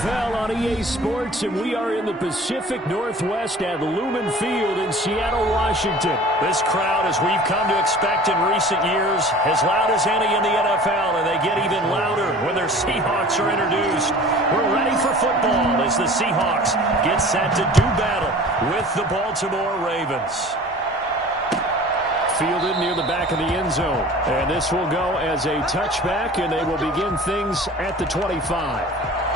NFL on EA Sports, and we are in the Pacific Northwest at Lumen Field in Seattle, Washington. This crowd, as we've come to expect in recent years, as loud as any in the NFL, and they get even louder when their Seahawks are introduced. We're ready for football as the Seahawks get set to do battle with the Baltimore Ravens. Fielded near the back of the end zone. And this will go as a touchback, and they will begin things at the 25.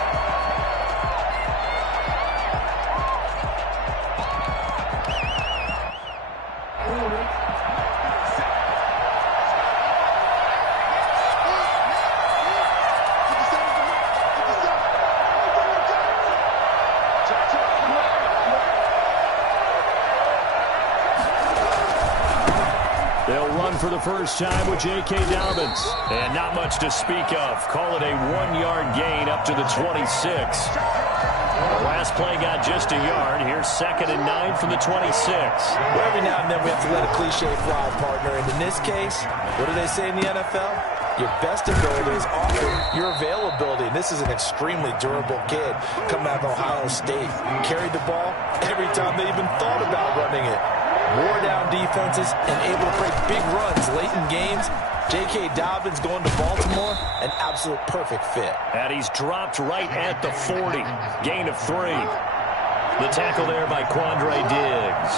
For the first time with J.K. Dobbins. And not much to speak of. Call it a 1-yard gain up to the 26. The last play got just a yard. Here's 2nd and 9 from the 26. Well, every now and then we have to let a cliche fly, partner. And in this case, what do they say in the NFL? Your best ability is often your availability. And this is an extremely durable kid coming out of Ohio State. Carried the ball every time they even thought about running it. Wore down defenses and able to break big runs late in games. J.K. Dobbins going to Baltimore, an absolute perfect fit. And he's dropped right at the 40. Gain of 3. The tackle there by Quandre Diggs.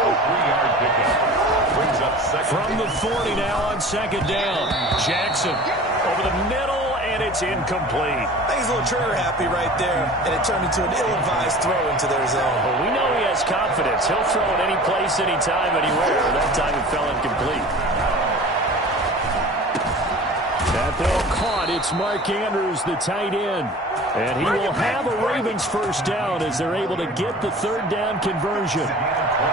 A 3-yard pickup. Brings up second. From the 40 now on 2nd down. Jackson over the middle, and it's incomplete. I think he's a little trigger happy right there, and it turned into an ill-advised throw into their zone. Well, we know he has confidence. He'll throw it any place, anytime, anywhere. That time it fell incomplete. That ball caught. It's Mark Andrews, the tight end. And he will have a Ravens first down as they're able to get the 3rd down conversion.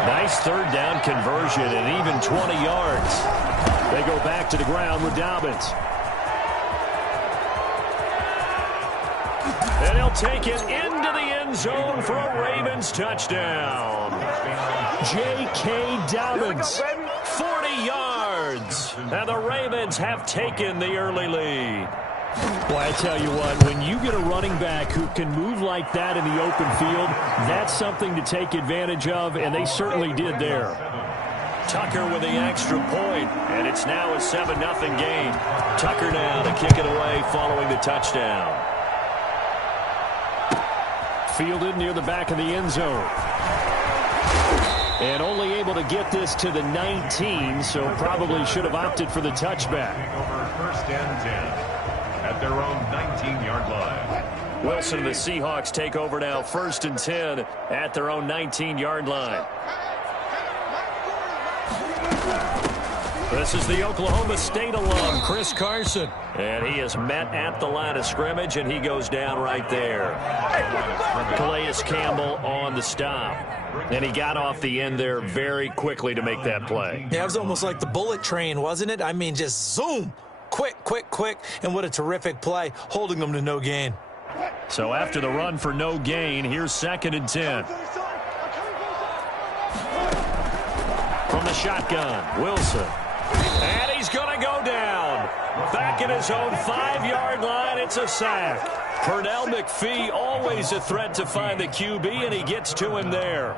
Nice 3rd down conversion and even 20 yards. They go back to the ground with Dobbins. And he'll take it into the end zone for a Ravens touchdown. J.K. Dobbins, 40 yards. And the Ravens have taken the early lead. Well, I tell you what, when you get a running back who can move like that in the open field, that's something to take advantage of, and they certainly did there. Tucker with the extra point, and it's now a 7-0 game. Tucker now to kick it away following the touchdown. Fielded near the back of the end zone. And only able to get this to the 19, so probably should have opted for the touchback. Over 1st and 10 at their own 19-yard line. Wilson and the Seahawks take over now, 1st and 10 at their own 19-yard line. This is the Oklahoma State alum, Chris Carson. And he is met at the line of scrimmage, and he goes down right there. Calais Campbell on the stop. And he got off the end there very quickly to make that play. Yeah, it was almost like the bullet train, wasn't it? I mean, just zoom. Quick, quick, quick. And what a terrific play, holding them to no gain. So after the run for no gain, here's 2nd and 10. From the shotgun, Wilson. And he's going to go down. Back at his own 5-yard line, it's a sack. Pernell McPhee, always a threat to find the QB, and he gets to him there.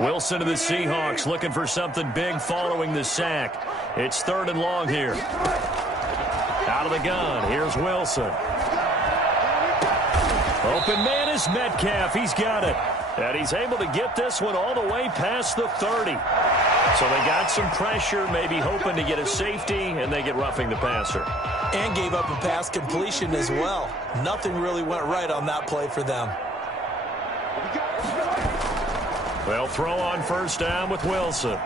Wilson of the Seahawks looking for something big following the sack. It's 3rd and long here. Out of the gun, here's Wilson. Open man is Metcalf. He's got it. And he's able to get this one all the way past the 30. So they got some pressure, maybe hoping to get a safety, and they get roughing the passer. And gave up a pass completion as well. Nothing really went right on that play for them. They'll throw on 1st down with Wilson.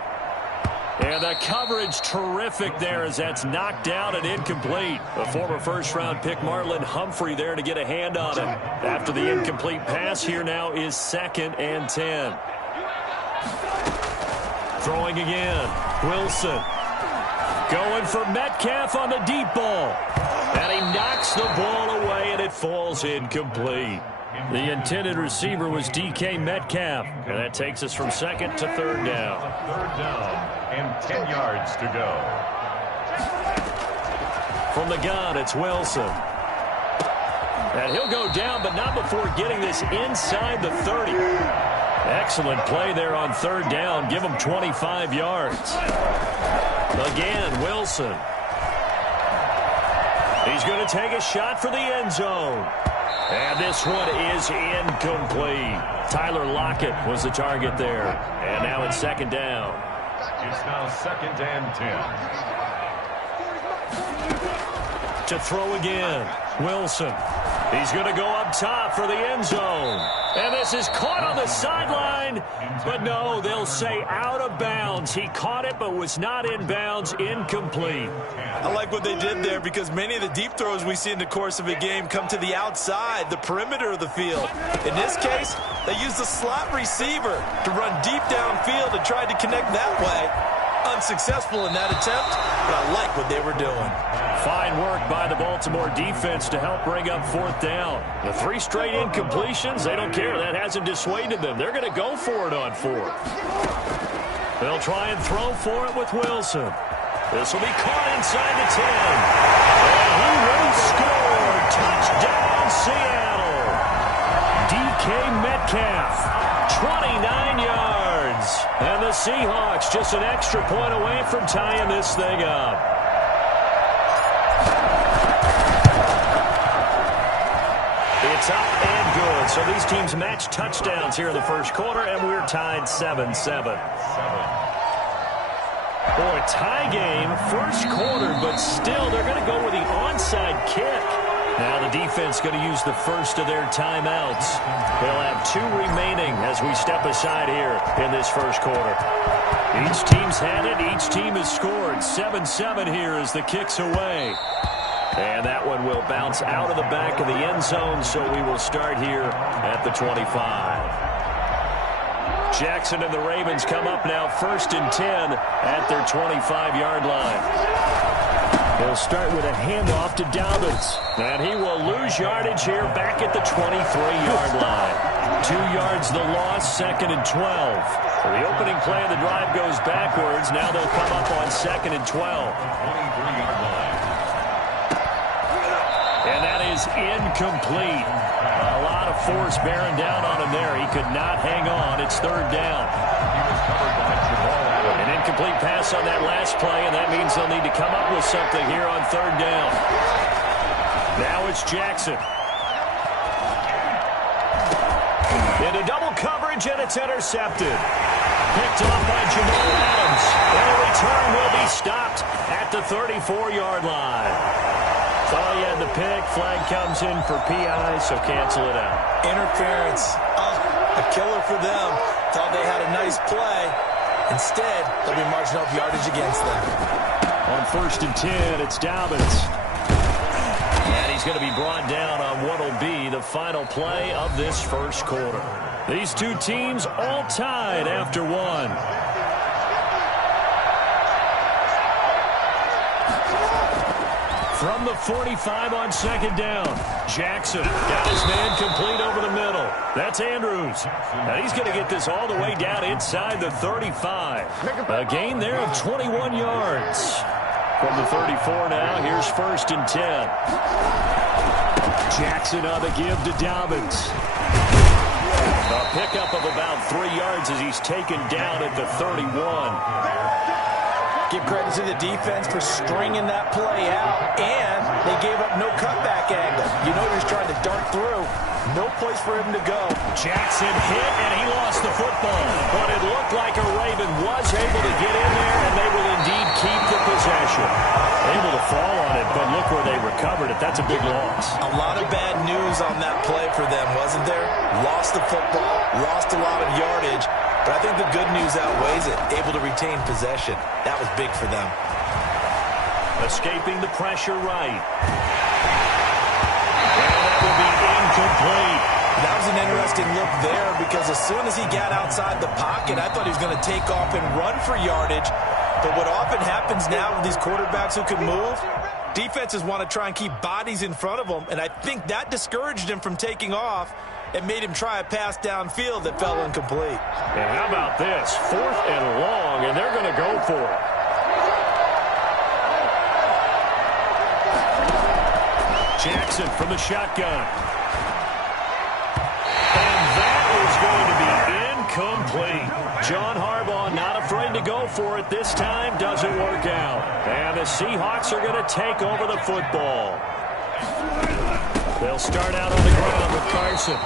And the coverage terrific there as that's knocked out and incomplete. The former 1st-round pick Marlon Humphrey there to get a hand on it. After the incomplete pass, here now is 2nd and 10. Throwing again. Wilson. Going for Metcalf on the deep ball. And he knocks the ball away, and it falls incomplete. The intended receiver was DK Metcalf. And that takes us from 2nd to 3rd down. 3rd down. and 10 yards to go. From the gun, it's Wilson. And he'll go down, but not before getting this inside the 30. Excellent play there on third down. Give him 25 yards. Again, Wilson. He's going to take a shot for the end zone. And this one is incomplete. Tyler Lockett was the target there. And now it's second down. It's now 2nd and 10. To throw again, Wilson. He's going to go up top for the end zone. And this is caught on the sideline. But no, they'll say out of bounds. He caught it but was not in bounds. Incomplete. I like what they did there because many of the deep throws we see in the course of a game come to the outside, the perimeter of the field. In this case, they used the slot receiver to run deep downfield and tried to connect that way. Unsuccessful in that attempt, but I like what they were doing. Fine work by the Baltimore defense to help bring up fourth down. The 3 straight incompletions, they don't care. That hasn't dissuaded them. They're going to go for it on fourth. They'll try and throw for it with Wilson. This will be caught inside the 10. And he will score. Touchdown, Seattle. DK Metcalf, 29 yards. And the Seahawks just an extra point away from tying this thing up. It's up and good. So these teams match touchdowns here in the first quarter, and we're tied 7-7. Boy, tie game, first quarter, but still they're going to go with the onside kick. Now the defense going to use the first of their timeouts. They'll have 2 remaining as we step aside here in this first quarter. Each team's had it. Each team has scored. 7-7 here as the kick's away. And that one will bounce out of the back of the end zone, so we will start here at the 25. Jackson and the Ravens come up now 1st and 10 at their 25-yard line. They'll start with a handoff to Dobbins. And he will lose yardage here back at the 23-yard line. 2 yards the loss, 2nd and 12. The opening play of the drive goes backwards. Now they'll come up on 2nd and 12. 23-yard line. And that is incomplete. A lot of force bearing down on him there. He could not hang on. It's 3rd down. He was covered by Jamal Adams. An incomplete pass on that last play, and that means they'll need to come up with something here on 3rd down. Now it's Jackson. Into double coverage, and it's intercepted. Picked off by Jamal Adams. And the return will be stopped at the 34-yard line. Thought he had the pick. Flag comes in for PI, so cancel it out. Interference. A killer for them. Thought they had a nice play. Instead, they'll be marching up yardage against them. On 1st and 10, it's Dobbins. And he's going to be brought down on what will be the final play of this first quarter. These 2 teams all tied after 1. From the 45 on 2nd down, Jackson got his man complete over the middle. That's Andrews. And he's going to get this all the way down inside the 35. A gain there of 21 yards. From the 34 now, here's 1st and 10. Jackson on the give to Dobbins. A pickup of about 3 yards as he's taken down at the 31. Give credit to the defense for stringing that play out, and they gave up no cutback angle. You know he was trying to dart through. No place for him to go. Jackson hit, and he lost the football. But it looked like a Raven was able to get in there, and they will indeed keep the possession. Able to fall on it, but look where they recovered it. That's a big loss. A lot of bad news on that play for them, wasn't there? Lost the football, lost a lot of yardage. But I think the good news outweighs it. Able to retain possession. That was big for them. Escaping the pressure right. And that will be incomplete. That was an interesting look there because as soon as he got outside the pocket, I thought he was going to take off and run for yardage. But what often happens now with these quarterbacks who can move, defenses want to try and keep bodies in front of them, and I think that discouraged him from taking off. and made him try a pass downfield that fell incomplete. And how about this? 4th and long, and they're going to go for it. Jackson from the shotgun. And that is going to be incomplete. John Harbaugh not afraid to go for it this time. Doesn't work out. And the Seahawks are going to take over the football. They'll start out on the ground with Carson.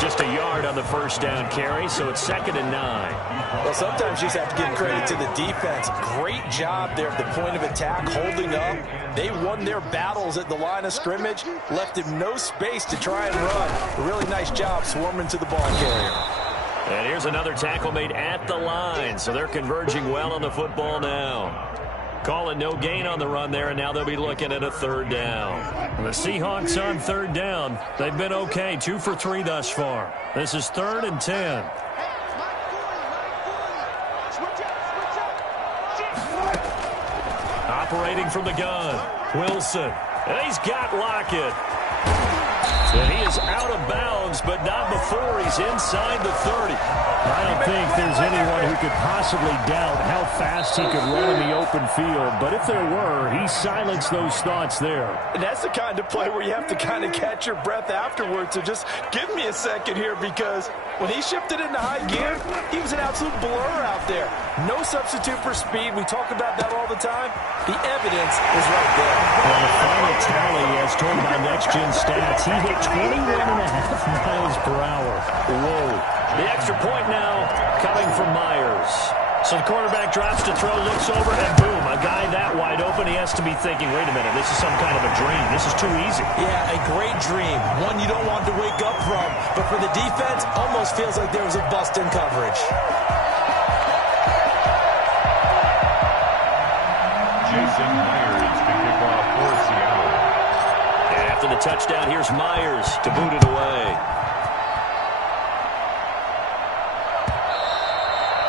Just a yard on the first down carry, so it's 2nd and 9. Well, sometimes you just have to give credit to the defense. Great job there at the point of attack, holding up. They won their battles at the line of scrimmage, left him no space to try and run. A really nice job swarming to the ball carrier. And here's another tackle made at the line, so they're converging well on the football now. Calling no gain on the run there, and now they'll be looking at a 3rd down. The Seahawks on 3rd down. They've been okay, 2 for 3 thus far. This is 3rd and 10. Operating from the gun, Wilson. And he's got Lockett. And he is out of bounds, but not before he's inside the 30. I don't think there's anyone who could possibly doubt how fast he could run in the open field. But if there were, he silenced those thoughts there. And that's the kind of play where you have to kind of catch your breath afterwards. So just give me a second here, because when he shifted into high gear, he was an absolute blur out there. No substitute for speed. We talk about that all the time. The evidence is right there. On the final tally, as told by Next Gen Stats, he hit 21.5 miles per hour. Whoa. The extra point now coming from Myers. So the quarterback drops to throw, looks over, and boom, a guy that wide open. He has to be thinking, wait a minute, this is some kind of a dream. This is too easy. Yeah, a great dream. One you don't want to wake up from. But for the defense, almost feels like there was a bust in coverage. Jason Myers to kick off for Seattle. And after the touchdown, here's Myers to boot it away.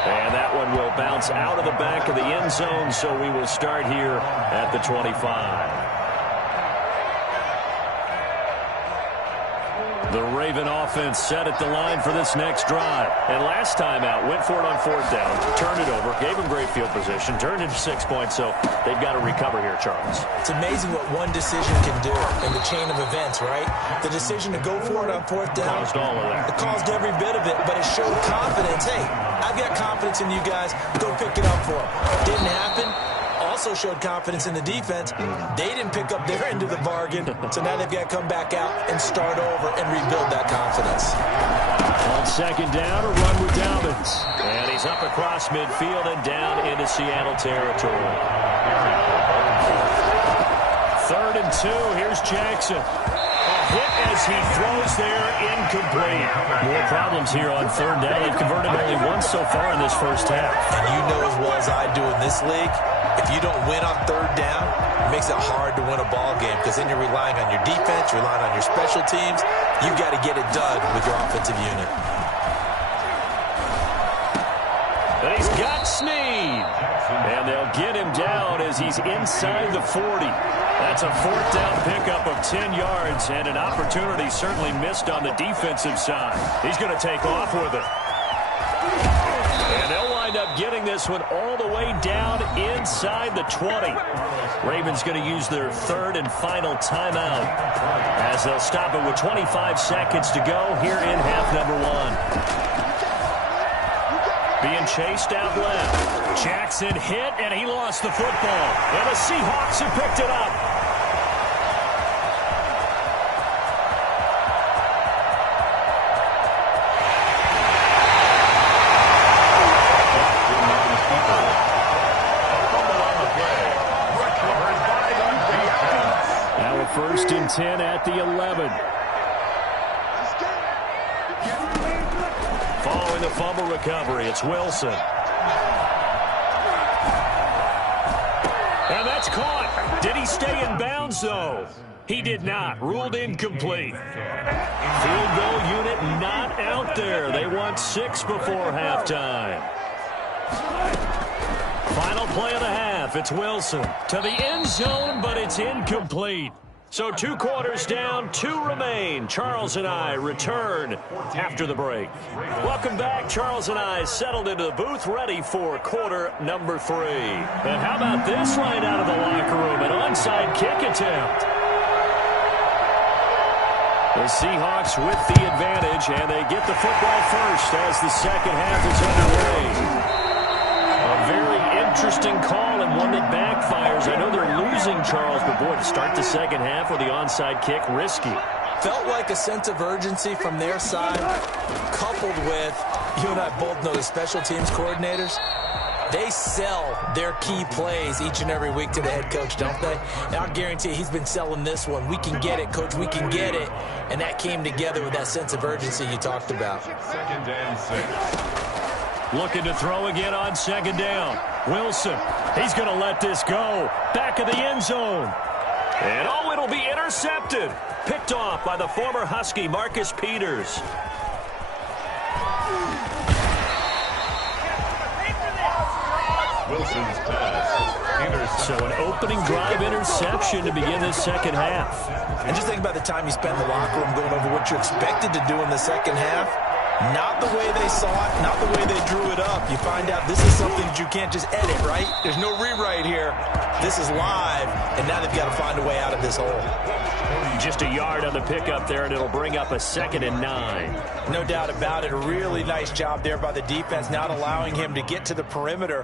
And that one will bounce out of the back of the end zone, so we will start here at the 25. The Raven offense set at the line for this next drive. And last time out, went for it on 4th down, turned it over, gave them great field position, turned into 6 points, so they've got to recover here, Charles. It's amazing what one decision can do in the chain of events, right? The decision to go for it on 4th down. Caused all of that. It caused every bit of it, but it showed confidence. Hey, I've got confidence in you guys. Go pick it up for them. Didn't happen. Also showed confidence in the defense. They didn't pick up their end of the bargain, so now they've got to come back out and start over and rebuild that confidence. On 2nd down, a run with Dobbins. And he's up across midfield and down into Seattle territory. 3rd and 2, here's Jackson. A hit as he throws there, incomplete. More problems here on 3rd down. They've converted only once so far in this first half. And you know as well as I do in this league, if you don't win on 3rd down, it makes it hard to win a ball game, because then you're relying on your defense, you're relying on your special teams. You've got to get it done with your offensive unit. And he's got Snead. And they'll get him down as he's inside the 40. That's a 4th down pickup of 10 yards, and an opportunity certainly missed on the defensive side. He's going to take off with it. And they'll wind up getting this one all the way down inside the 20. Ravens going to use their 3rd and final timeout as they'll stop it with 25 seconds to go here in half number 1. Being chased out left. Jackson hit, and he lost the football. And the Seahawks have picked it up. Now a 1st and 10 at the 11. Following the fumble recovery, it's Wilson. And that's caught. Did he stay in bounds, though? He did not. Ruled incomplete. Field goal unit not out there. They want 6 before halftime. Final play of the half. It's Wilson to the end zone, but it's incomplete. So 2 quarters down, 2 remain. Charles and I return after the break. Welcome back. Charles and I settled into the booth, ready for quarter number 3. And how about this right out of the locker room? An onside kick attempt. The Seahawks with the advantage, and they get the football first as the second half is underway. A very interesting call and one that backfires. I know they're losing, Charles, but boy, to start the second half with the onside kick, risky. Felt like a sense of urgency from their side, coupled with, you and I both know the special teams coordinators. They sell their key plays each and every week to the head coach, don't they? And I'll guarantee you he's been selling this one. We can get it, coach, we can get it. And that came together with that sense of urgency you talked about. 2nd and 6. Looking to throw again on 2nd down. Wilson, he's going to let this go. Back of the end zone. And oh, it'll be intercepted. Picked off by the former Husky, Marcus Peters. Wilson's pass. So an opening drive interception to begin this second half. And just think about the time you spent in the locker room going over what you expected to do in the second half. Not the way they saw it, not the way they drew it up. You find out this is something that you can't just edit, right? There's no rewrite here. This is live, and now they've got to find a way out of this hole. Just a yard on the pickup there, and it'll bring up a 2nd and 9. No doubt about it. A really nice job there by the defense, not allowing him to get to the perimeter.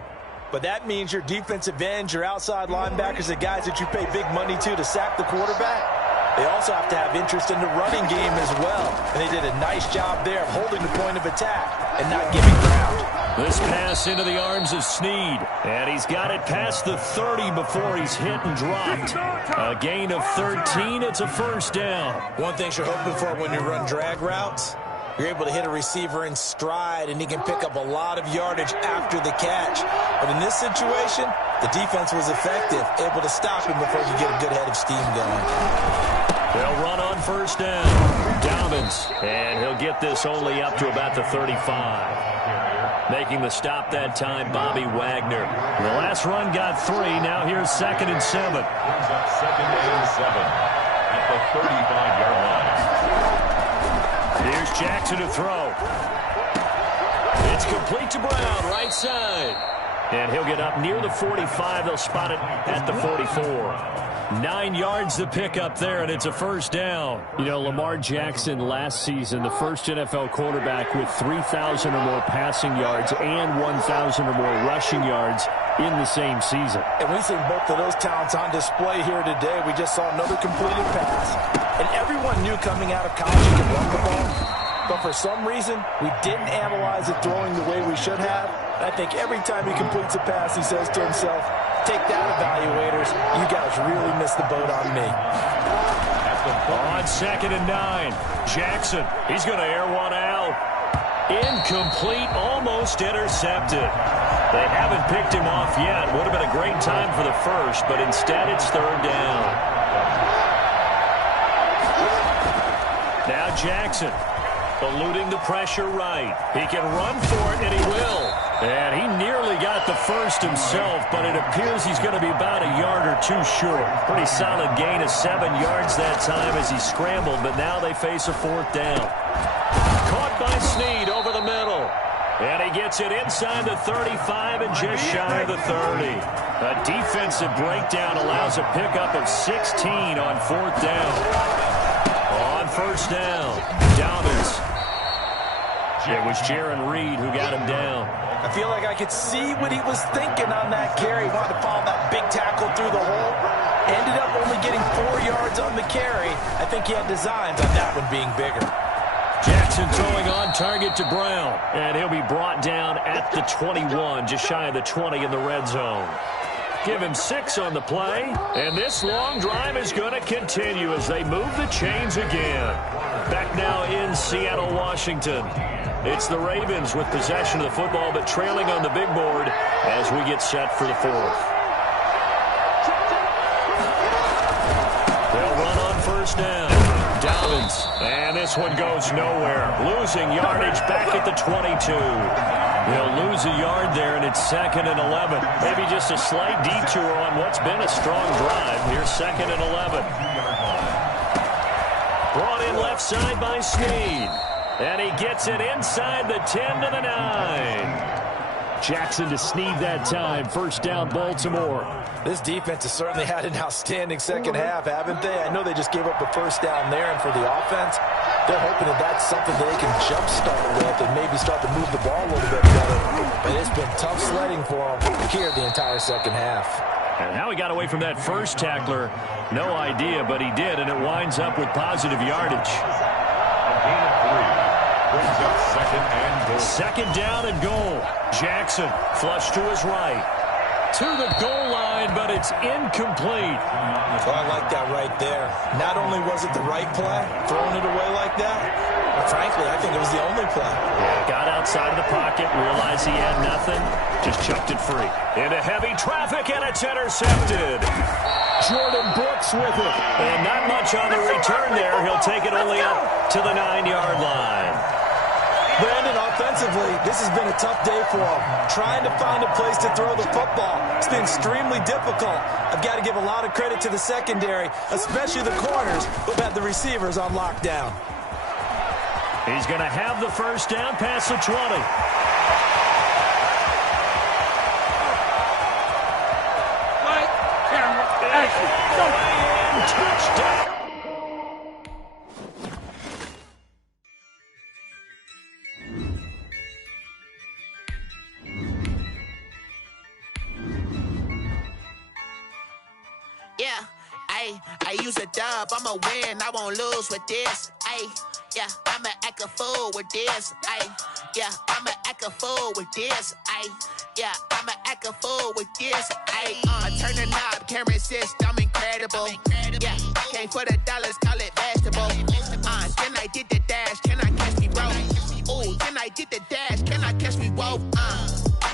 But that means your defensive ends, your outside linebackers, the guys that you pay big money to sack the quarterback, they also have to have interest in the running game as well. And they did a nice job there of holding the point of attack and not giving ground. This pass into the arms of Snead. And he's got it past the 30 before he's hit and dropped. A gain of 13. It's a 1st down. One thing you're hoping for when you run drag routes, you're able to hit a receiver in stride, and he can pick up a lot of yardage after the catch. But in this situation, the defense was effective, able to stop him before he could get a good head of steam going. They'll run on 1st down. Dobbins, and he'll get this only up to about the 35. Making the stop that time, Bobby Wagner. The last run got 3. Now here's 2nd and 7. Brings up 2nd and 7 at the 35-yard line. Here's Jackson to throw. It's complete to Brown, right side. And he'll get up near the 45. They'll spot it at the 44. 9 yards to pick up there, and it's a 1st down. You know, Lamar Jackson last season, the first NFL quarterback with 3,000 or more passing yards and 1,000 or more rushing yards in the same season. And we've seen both of those talents on display here today. We just saw another completed pass. And everyone knew coming out of college he could run the ball. But for some reason, we didn't analyze it throwing the way we should have. I think every time he completes a pass, he says to himself, take that, evaluators. You guys really missed the boat on me. On 2nd and 9. Jackson, he's going to air one out. Incomplete, almost intercepted. They haven't picked him off yet. Would have been a great time for the first, but instead it's 3rd down. Now Jackson, eluding the pressure right. He can run for it, and he will. And he nearly got the first himself, but it appears he's going to be about a yard or 2 short. Pretty solid gain of 7 yards that time as he scrambled, but now they face a 4th down. Caught by Snead over the middle. And he gets it inside the 35 and just shy of the 30. A defensive breakdown allows a pickup of 16 on 4th down. On 1st down, Dobbins. It was Jaron Reed who got him down. I feel like I could see what he was thinking on that carry. He wanted to follow that big tackle through the hole. Ended up only getting 4 yards on the carry. I think he had designs on that one being bigger. Jackson throwing on target to Brown. And he'll be brought down at the 21, just shy of the 20 in the red zone. Give him 6 on the play. And this long drive is going to continue as they move the chains again. Back now in Seattle, Washington. It's the Ravens with possession of the football, but trailing on the big board as we get set for the 4th. They'll run on 1st down. Dobbins. And this one goes nowhere. Losing yardage back at the 22. He'll lose a yard there, and it's 2nd and 11. Maybe just a slight detour on what's been a strong drive. Here's 2nd and 11. Brought in left side by Snead. And he gets it inside the 10 to the 9. Jackson to Snead that time. First down, Baltimore. This defense has certainly had an outstanding second half, haven't they? I know they just gave up the first down there, and for the offense, they're hoping that that's something they can jumpstart with and maybe start to move the ball a little bit better. But it's been tough sledding for them here the entire second half. And how he got away from that first tackler, no idea, but he did, and it winds up with positive yardage. A gain of 3. Brings up 2nd and goal. 2nd down and goal. Jackson flush to his right. To the goal line, but it's incomplete. Oh, I like that right there. Not only was it the right play, throwing it away like that, but frankly, I think it was the only play. Yeah, got outside of the pocket, realized he had nothing, just chucked it free. Into heavy traffic, and it's intercepted. Jordan Brooks with it. And not much on the return there. He'll take it only up to the 9-yard line. Brandon, offensively, this has been a tough day for him. Trying to find a place to throw the football. It's been extremely difficult. I've got to give a lot of credit to the secondary, especially the corners who've had the receivers on lockdown. He's going to have the first down past the 20. Touchdown. Yeah, I use a dub, I'ma win, I won't lose with this. Yeah, I'ma act a fool with this. Yeah, I'ma act a fool with this. Yeah, I'ma act a fool with this. I turn the knob, can't resist, I'm incredible. Yeah, came for the dollars, call it vegetable. Then I did the dash, can I catch me, bro? Ooh, then I did the dash, can I catch me, whoa?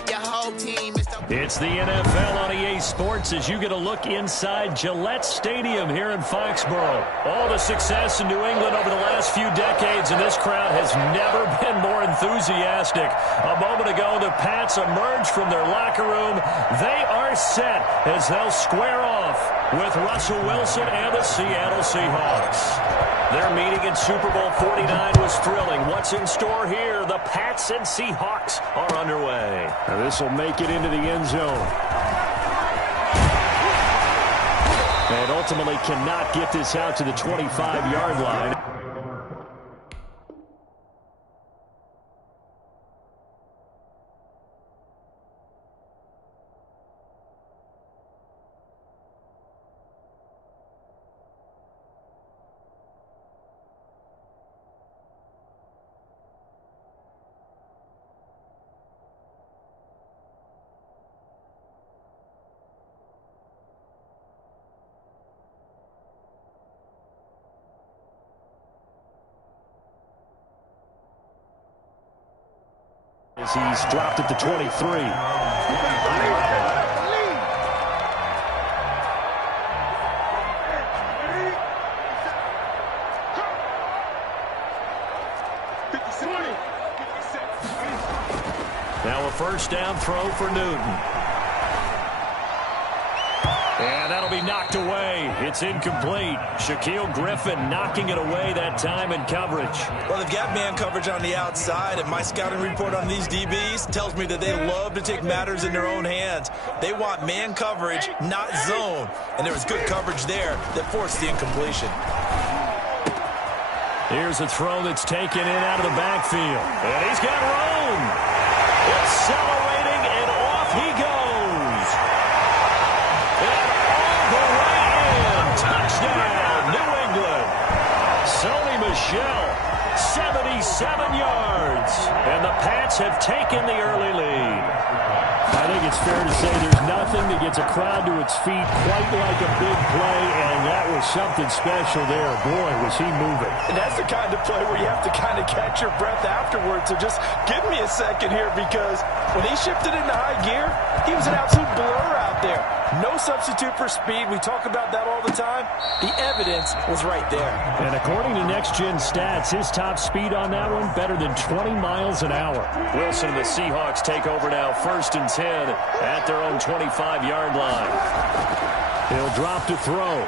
Your whole team is the... It's the NFL on EA Sports as you get a look inside Gillette Stadium here in Foxborough. All the success in New England over the last few decades, and this crowd has never been more enthusiastic. A moment ago, the Pats emerged from their locker room. They are set as they'll square off with Russell Wilson and the Seattle Seahawks. Their meeting in Super Bowl 49 was thrilling. What's in store here? The Pats and Seahawks are underway. Now this will make it into the end zone. And ultimately cannot get this out to the 25-yard line. As he's dropped at the 23. Now a first down throw for Newton. And that'll be knocked away. It's incomplete. Shaquille Griffin knocking it away that time in coverage. Well, they've got man coverage on the outside, and my scouting report on these DBs tells me that they love to take matters in their own hands. They want man coverage, not zone. And there was good coverage there that forced the incompletion. Here's a throw that's taken in out of the backfield. And he's got room. Accelerating, and off he goes. And all the way in. Touchdown, New England. Sony Michel, 77 yards. And the Pats have taken the early lead. I think it's fair to say there's nothing that gets a crowd to its feet quite like a big play, and that was something special there. Boy, was he moving. And that's the kind of play where you have to kind of catch your breath afterwards. So just give me a second here, because when he shifted into high gear, he was an absolute blur out there. No substitute for speed. We talk about that all the time. The evidence was right there. And according to Next Gen Stats, his top speed on that one, better than 20 miles an hour. Wilson and the Seahawks take over now, 1st and 10 at their own 25-yard line. He'll drop to throw.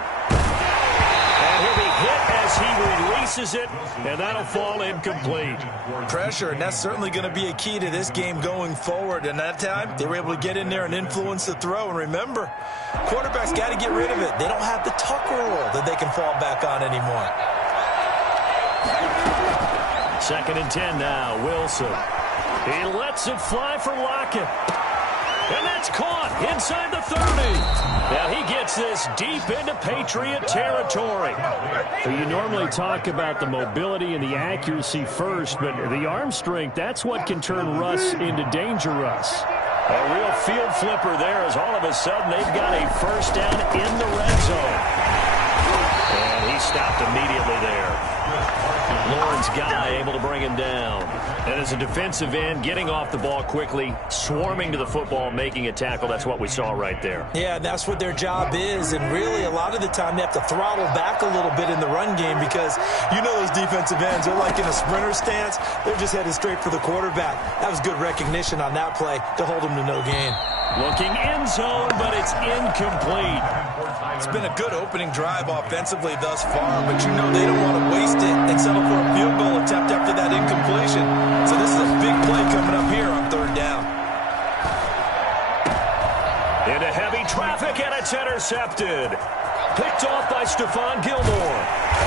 And he'll be hit as he releases it, and that'll fall incomplete. Pressure, and that's certainly going to be a key to this game going forward. And that time, they were able to get in there and influence the throw. And remember, quarterbacks got to get rid of it. They don't have the Tucker rule that they can fall back on anymore. 2nd and 10 now, Wilson. He lets it fly for Lockett. And that's caught inside the 30. Now he gets this deep into Patriot territory. So you normally talk about the mobility and the accuracy first, but the arm strength, that's what can turn Russ into Danger Russ. A real field flipper there as all of a sudden they've got a 1st down in the red zone. And he stopped immediately there. Lawrence Guy able to bring him down. And as a defensive end, getting off the ball quickly, swarming to the football, making a tackle. That's what we saw right there. Yeah, that's what their job is. And really, a lot of the time, they have to throttle back a little bit in the run game because you know those defensive ends, they're like in a sprinter stance. They're just headed straight for the quarterback. That was good recognition on that play to hold him to no gain. Looking end zone, but it's incomplete. It's been a good opening drive offensively thus far, but you know they don't want to waste it and settle for a field goal attempt after that incompletion. So this is a big play coming up here on 3rd down. Into heavy traffic, and it's intercepted. Picked off by Stephon Gilmore.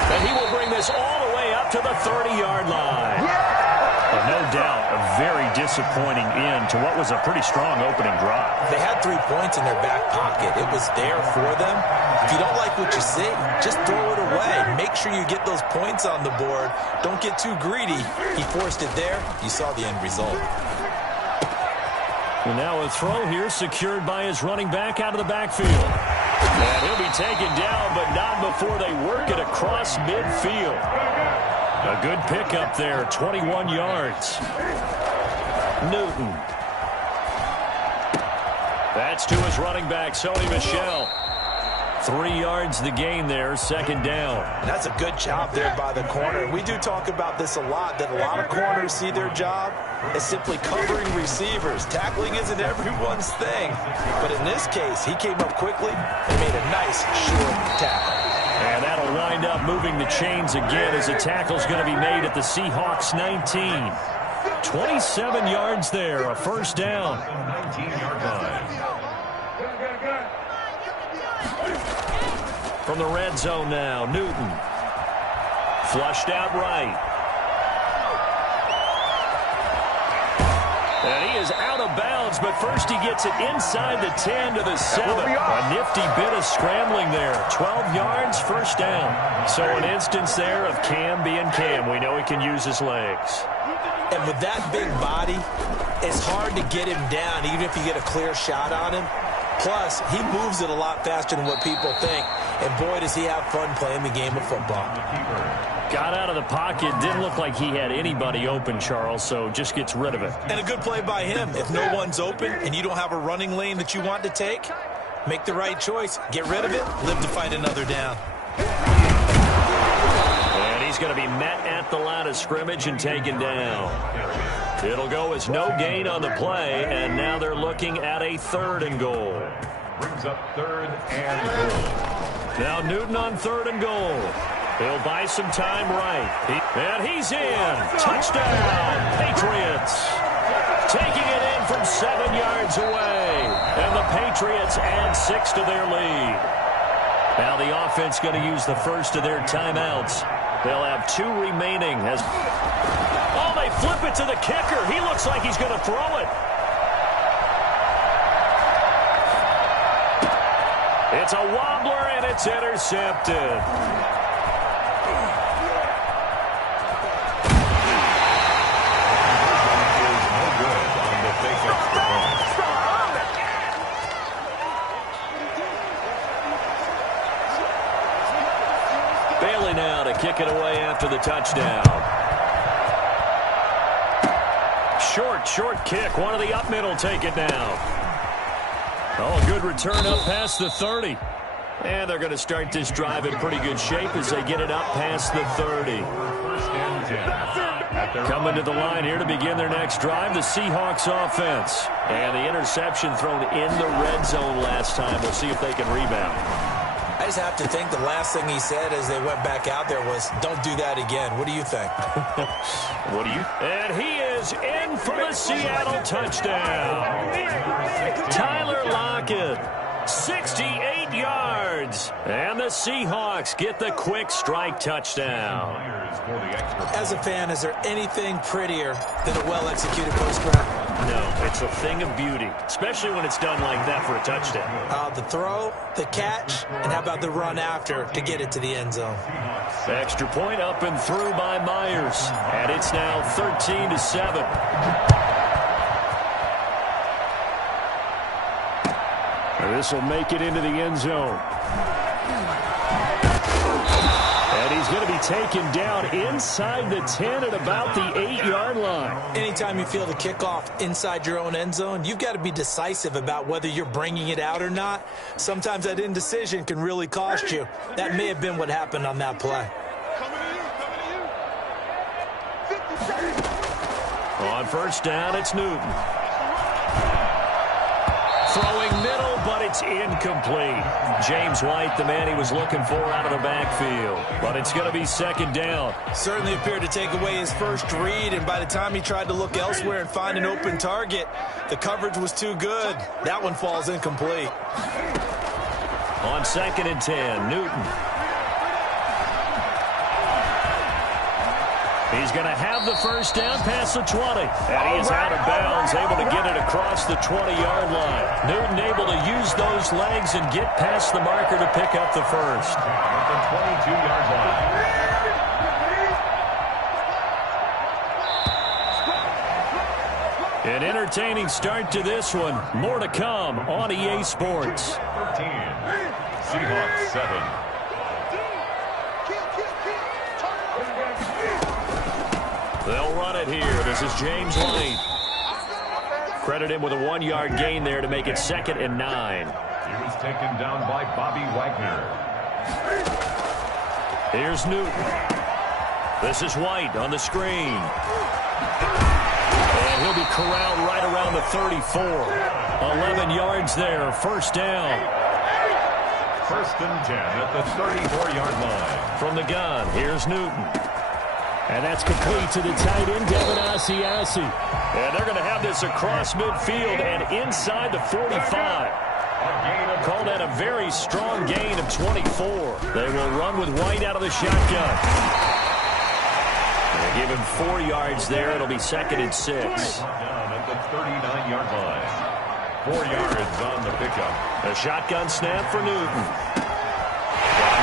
And he will bring this all the way up to the 30-yard line. But no doubt, a very disappointing end to what was a pretty strong opening drive. They had 3 points in their back pocket. It was there for them. If you don't like what you see, just throw it away. Make sure you get those points on the board. Don't get too greedy. He forced it there. You saw the end result. And now a throw here secured by his running back out of the backfield. And he'll be taken down, but not before they work it across midfield. A good pickup there, 21 yards. Newton. That's to his running back, Sony Michel. 3 yards the gain there, 2nd down. That's a good job there by the corner. We do talk about this a lot, that a lot of corners see their job as simply covering receivers. Tackling isn't everyone's thing. But in this case, he came up quickly and made a nice, short tackle. And that'll wind up moving the chains again as the tackle's going to be made at the Seahawks 19. 27 yards there, a 1st down. 19-yard line. From the red zone now, Newton. Flushed out right. And he is out of bounds, but first he gets it inside the 10 to the 7. A nifty bit of scrambling there. 12 yards, 1st down. So an instance there of Cam being Cam. We know he can use his legs. And with that big body, it's hard to get him down, even if you get a clear shot on him. Plus, he moves it a lot faster than what people think. And boy, does he have fun playing the game of football. Got out of the pocket. Didn't look like he had anybody open, Charles, so just gets rid of it. And a good play by him. If no one's open and you don't have a running lane that you want to take, make the right choice. Get rid of it. Live to fight another down. And he's going to be met at the line of scrimmage and taken down. It'll go as no gain on the play, and now they're looking at a 3rd and goal. Brings up 3rd and goal. Now Newton on 3rd and goal. He'll buy some time right. And he's in. Touchdown, Patriots. Taking it in from 7 yards away. And the Patriots add 6 to their lead. Now the offense going to use the first of their timeouts. They'll have 2 remaining. Oh, they flip it to the kicker. He looks like he's going to throw it. It's a wobbler, and it's intercepted. Bailey now to kick it away after the touchdown. Short kick. One of the up middle take it down. Oh, a good return up past the 30. And they're going to start this drive in pretty good shape as they get it up past the 30. Coming to the line here to begin their next drive, the Seahawks offense. And the interception thrown in the red zone last time. We'll see if they can rebound. I just have to think the last thing he said as they went back out there was, don't do that again. What do you think? What do you? And he is in for the Seattle touchdown. Tyler Lockett, 68 yards. And the Seahawks get the quick strike touchdown. As a fan, is there anything prettier than a well-executed post-round? No, it's a thing of beauty, especially when it's done like that for a touchdown. The throw, the catch, and how about the run after to get it to the end zone? Extra point up and through by Myers. And it's now 13-7. This will make it into the end zone. And he's going to be taken down inside the 10 at about the 8-yard line. Anytime you feel the kickoff inside your own end zone, you've got to be decisive about whether you're bringing it out or not. Sometimes that indecision can really cost you. That may have been what happened on that play. On first down, it's Newton. Throwing middle, but it's incomplete. James White, the man he was looking for out of the backfield. But it's going to be second down. Certainly appeared to take away his first read, and by the time he tried to look elsewhere and find an open target, the coverage was too good. That one falls incomplete. On second and 10, Newton. He's going to have the first down past the 20. And he is out of bounds, able to get it across the 20-yard line. Newton able to use those legs and get past the marker to pick up the first. At the 22-yard line. An entertaining start to this one. More to come on EA Sports. 13. Seahawks 7. They'll run it here. This is James White. Credit him with a 1-yard gain there to make it 2nd and 9. He was taken down by Bobby Wagner. Here's Newton. This is White on the screen. And he'll be corralled right around the 34. 11 yards there. First down. First and 10 at the 34-yard line. From the gun, here's Newton. And that's complete to the tight end, Devin Asiasi. And they're going to have this across midfield and inside the 45. Call that a very strong gain of 24. They will run with White out of the shotgun. They give him 4 yards there. It'll be 2nd and 6. Down at the 39-yard line. 4 yards on the pickup. A shotgun snap for Newton.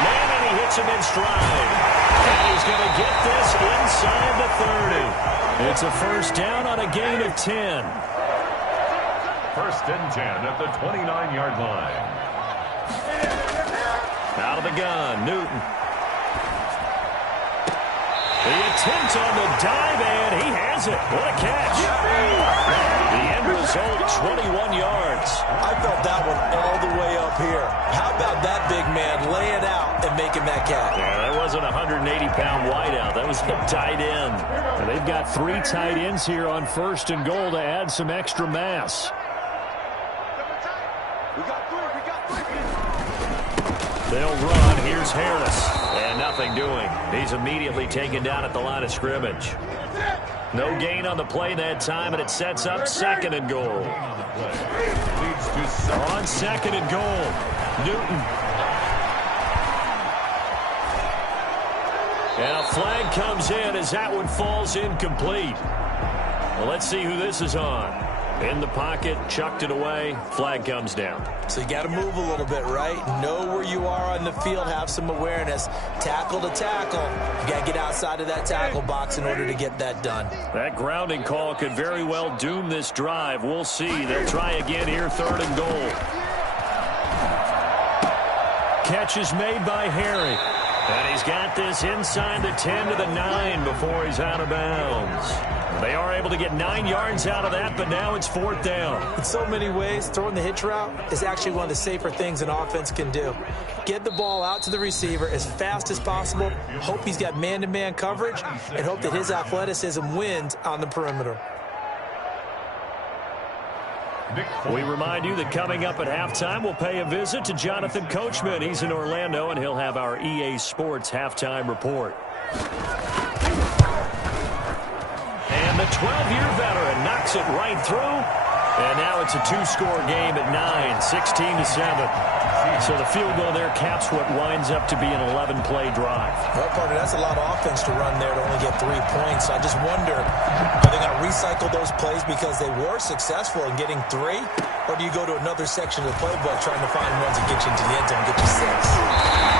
Man, and he hits him in stride. And he's going to get this inside the 30. It's a first down on a gain of 10. First and 10 at the 29-yard line. Out of the gun, Newton. The attempt on the dive, and he has it. What a catch. The end result, 21 yards. I felt that one all the way up here. How about that big man laying out and making that catch? Yeah, that wasn't a 180-pound wideout. That was the tight end. And they've got 3 tight ends here on first and goal to add some extra mass. They'll run. Here's Harris. And nothing doing. He's immediately taken down at the line of scrimmage. No gain on the play that time, and it sets up 2nd and goal. On 2nd and goal, Newton. And a flag comes in as that one falls incomplete. Well, let's see who this is on. In the pocket, chucked it away, flag comes down. So you got to move a little bit, right? Know where you are on the field, have some awareness. Tackle to tackle. You got to get outside of that tackle box in order to get that done. That grounding call could very well doom this drive. We'll see. They'll try again here, 3rd and goal. Catch is made by Harry. And he's got this inside the 10 to the 9 before he's out of bounds. They are able to get 9 yards out of that, but now it's 4th down. In so many ways, throwing the hitch route is actually one of the safer things an offense can do. Get the ball out to the receiver as fast as possible, hope he's got man-to-man coverage, and hope that his athleticism wins on the perimeter. We remind you that coming up at halftime, we'll pay a visit to Jonathan Coachman. He's in Orlando, and he'll have our EA Sports halftime report. And the 12-year veteran knocks it right through. And now it's a 2-score game at 9, 16-7. So the field goal there caps what winds up to be an 11-play drive. Well, partner, that's a lot of offense to run there to only get 3 points. I just wonder, are they going to recycle those plays because they were successful in getting 3? Or do you go to another section of the playbook trying to find ones that get you into the end zone and get you 6?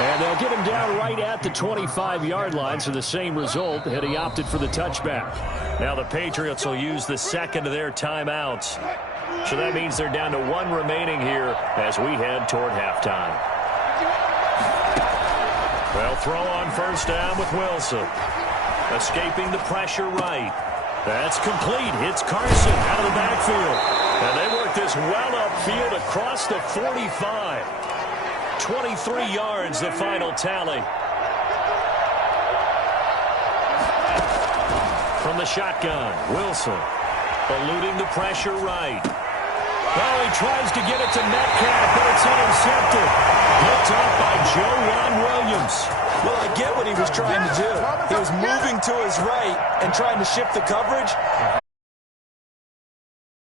And they'll get him down right at the 25-yard line, so the same result had he opted for the touchback. Now the Patriots will use the second of their timeouts. So that means they're down to 1 remaining here as we head toward halftime. Well, throw on first down with Wilson. Escaping the pressure right. That's complete. Hits Carson out of the backfield. And they work this well upfield across the 45. 23 yards, the final tally. From the shotgun, Wilson eluding the pressure right. Oh, he tries to get it to Metcalf, but it's intercepted. Picked up by Joe Williams. Well, I get what he was trying to do. He was moving to his right and trying to shift the coverage.